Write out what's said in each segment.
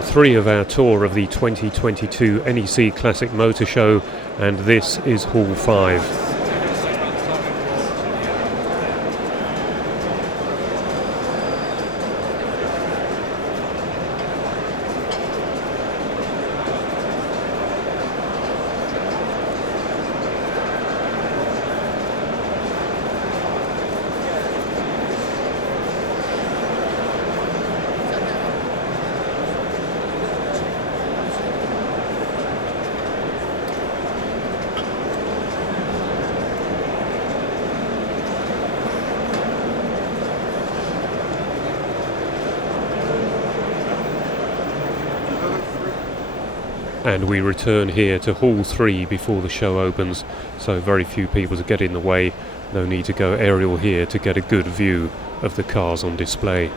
part 3 of our tour of the 2022 NEC Classic Motor Show, and this is Hall 5. And we return here to Hall 3 before the show opens, so very few people to get in the way. No need to go aerial here to get a good view of the cars on display.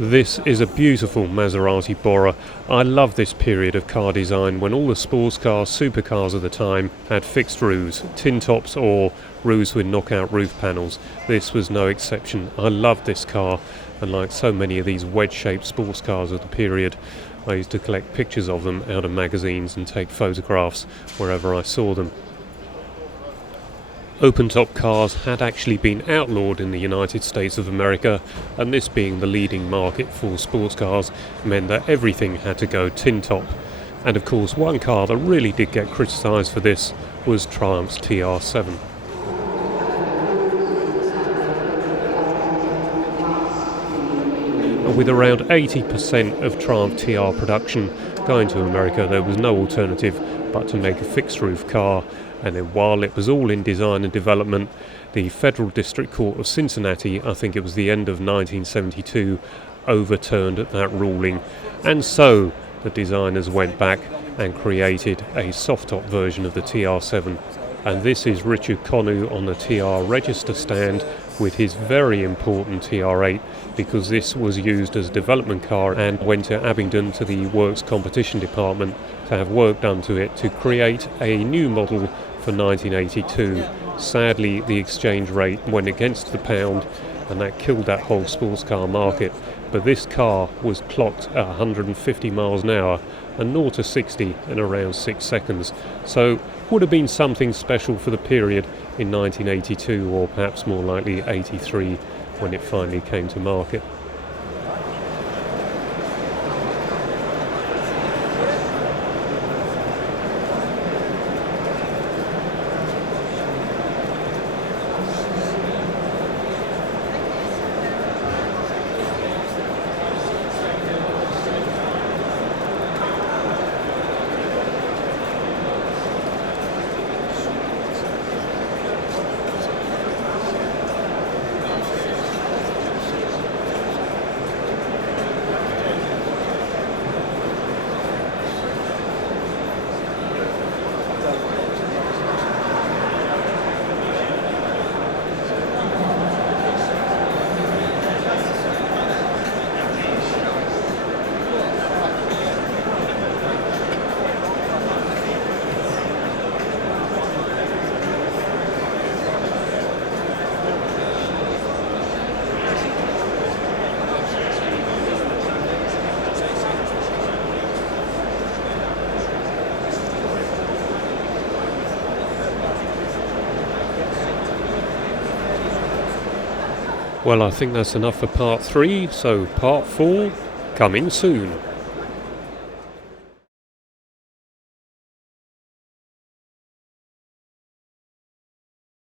This is a beautiful Maserati Bora. I love this period of car design when all the sports cars, supercars of the time had fixed roofs, tin tops or roofs with knockout roof panels. This was no exception. I love this car, and like so many of these wedge-shaped sports cars of the period, I used to collect pictures of them out of magazines and take photographs wherever I saw them. Open-top cars had actually been outlawed in the United States of America, and this being the leading market for sports cars meant that everything had to go tin-top. And of course, one car that really did get criticised for this was Triumph's TR7. And with around 80% of Triumph TR production going to America, there was no alternative but to make a fixed-roof car. And then while it was all in design and development, the Federal District Court of Cincinnati, I think it was the end of 1972, overturned that ruling. And so the designers went back and created a soft-top version of the TR7. And this is Richard Connu on the TR register stand with his very important TR8, because this was used as a development car and went to Abingdon to the Works Competition Department to have work done to it to create a new model for 1982. Sadly, the exchange rate went against the pound, and that killed that whole sports car market. But this car was clocked at 150 miles an hour and 0 to 60 in around 6 seconds. So would have been something special for the period in 1982, or perhaps more likely 83, when it finally came to market. Well, I think that's enough for part 3, so part 4 coming soon.